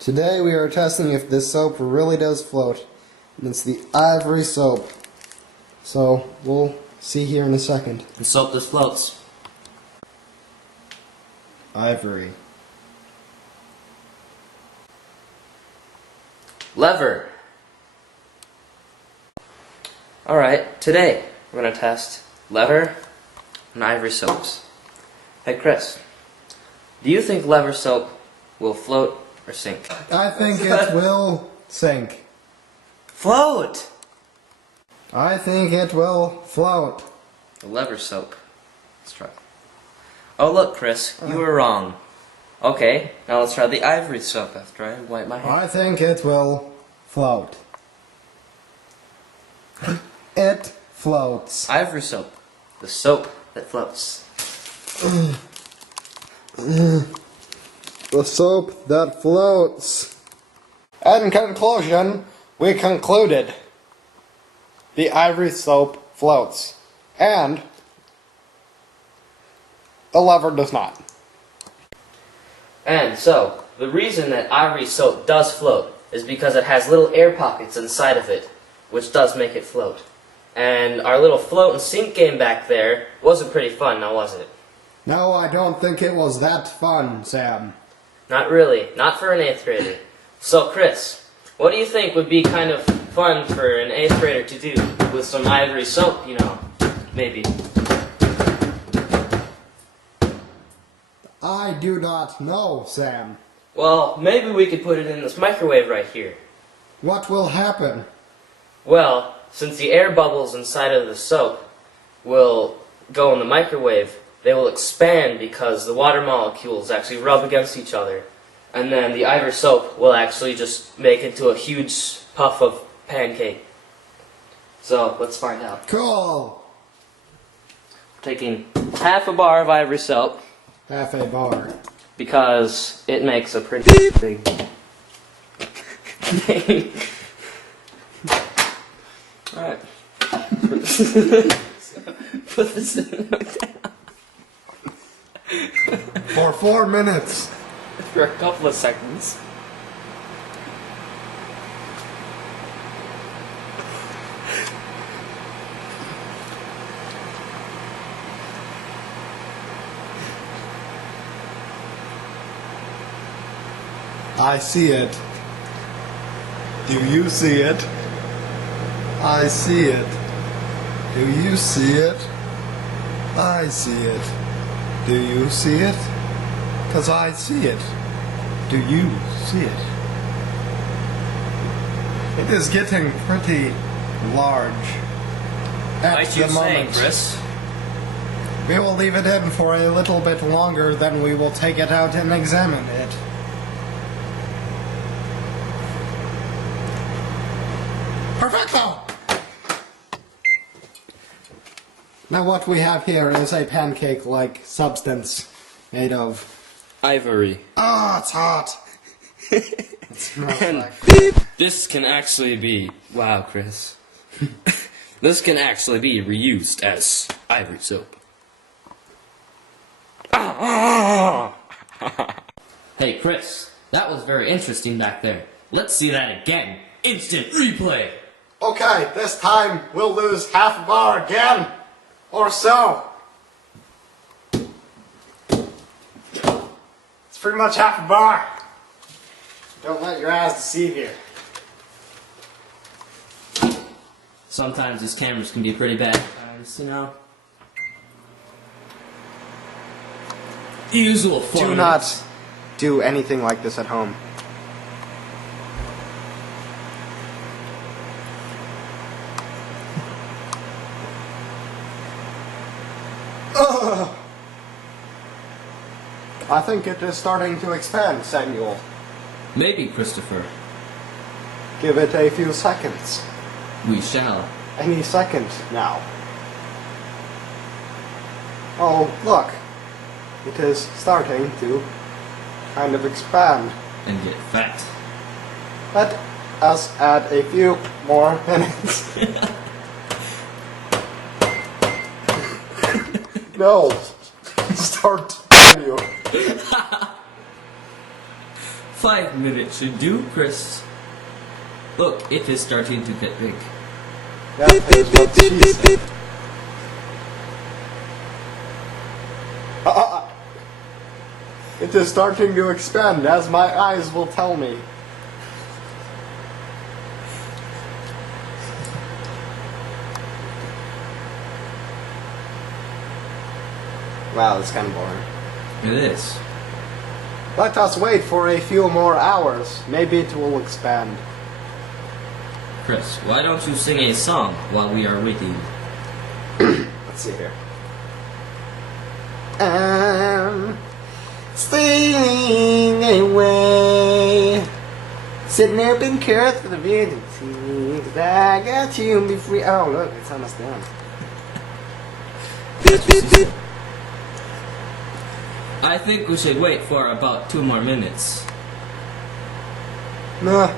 Today we are testing if this soap really does float. And it's the ivory soap. So we'll see here in a second. The soap that floats. Ivory. Lever. Alright, today we're going to test lever and ivory soaps. Hey Chris, do you think lever soap will float or sink? I think it will sink. Float! I think it will float. The lever soap. Let's try. Oh look Chris, you were wrong. Okay, now let's try the ivory soap after I wipe my hands. I think it will float. It floats. Ivory soap. The soap that floats. The soap that floats. In conclusion, we concluded the ivory soap floats, and the lever does not. And so, the reason that ivory soap does float is because it has little air pockets inside of it, which does make it float. And our little float and sink game back there wasn't pretty fun, now was it? No, I don't think it was that fun, Sam. Not really. Not for an 8th grader. So, Chris, what do you think would be kind of fun for an 8th grader to do with some ivory soap, you know, maybe? I do not know, Sam. Well, maybe we could put it in this microwave right here. What will happen? Well, since the air bubbles inside of the soap will go in the microwave, they will expand because the water molecules actually rub against each other. And then the ivory soap will actually just make into a huge puff of pancake. So, let's find out. Cool! Taking half a bar of ivory soap, Half a bar. because it makes a pretty big thing. Alright. Put this in down. For 4 minutes. For a couple of seconds. I see it. Do you see it? I see it. Do you see it? I see it. Do you see it? 'Cause I see it. Do you see it? It is getting pretty large at Like the you say, moment. Chris. We will leave it in for a little bit longer, then we will take it out and examine it. Perfecto! Now what we have here is a pancake-like substance made of... Ivory. Ah, it's hot! It smells And like... this can actually be... Wow, Chris. This can actually be reused as ivory soap. Hey, Chris. That was very interesting back there. Let's see that again. Instant replay! Okay, this time we'll lose half a bar again, or so. It's pretty much half a bar. Don't let your eyes deceive you. Sometimes these cameras can be pretty bad, guys, you know. Usual fun. Do not do anything like this at home. I think it is starting to expand, Samuel. Maybe, Christopher. Give it a few seconds. We shall. Any second now. Oh, look. It is starting to kind of expand. And get fat. Let us add a few more minutes. No. Start. You. 5 minutes should do, Chris. Look, it is starting to get big. That is what she said. It is starting to expand, as my eyes will tell me. Wow, that's kind of boring. It is. Let us wait for a few more hours. Maybe it will expand. Chris, why don't you sing a song while we are waiting? Let's see here. I'm sailing away, sitting up in curse for the vision. Cause I got you and be free. Oh, look, it's almost done. I think we should wait for about 2 more minutes. Nah.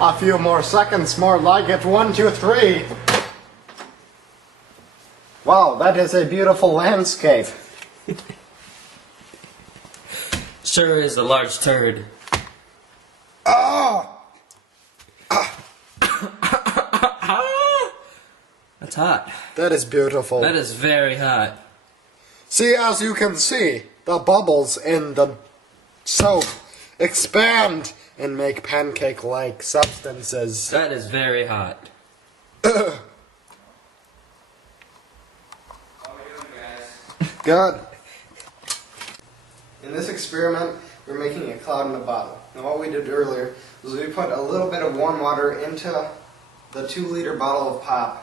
A few more seconds, more like it. 1, 2, 3. Wow, that is a beautiful landscape. Sure is a large turd. Oh! That's hot. That is beautiful. That is very hot. See, as you can see, the bubbles in the soap expand and make pancake-like substances. That is very hot. Good. In this experiment, we're making a cloud in a bottle. Now what we did earlier was we put a little bit of warm water into the 2-liter bottle of pop.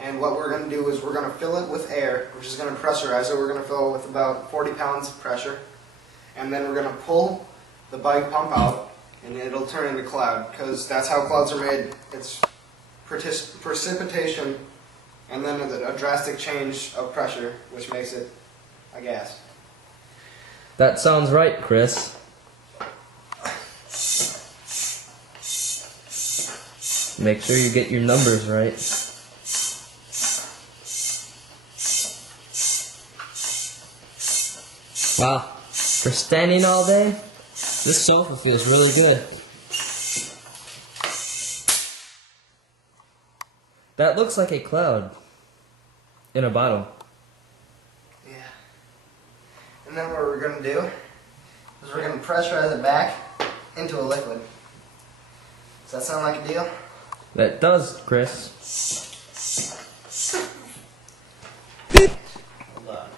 And what we're going to do is we're going to fill it with air, which is going to pressurize it. We're going to fill it with about 40 pounds of pressure. And then we're going to pull the bike pump out, and it'll turn into cloud, because that's how clouds are made. It's precipitation, and then a drastic change of pressure, which makes it a gas. That sounds right, Chris. Make sure you get your numbers right. Wow, for standing all day, this sofa feels really good. That looks like a cloud in a bottle. Yeah. And then what we're going to do is we're going to pressurize it back into a liquid. Does that sound like a deal? That does, Chris. Hold on.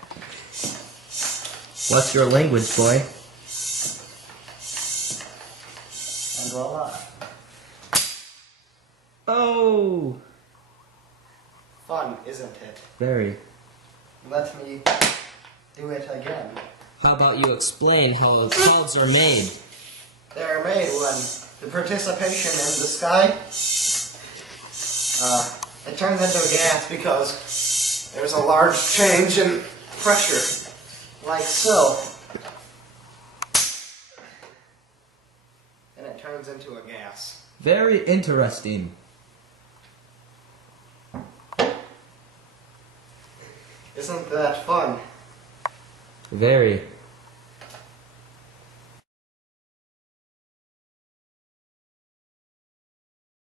What's your language, boy? And voila. Oh! Fun, isn't it? Very. Let me do it again. How about you explain how clouds are made? They're made when the participation in the sky it turns into a gas because there's a large change in pressure, like so. And it turns into a gas. Very interesting. Isn't that fun? Very.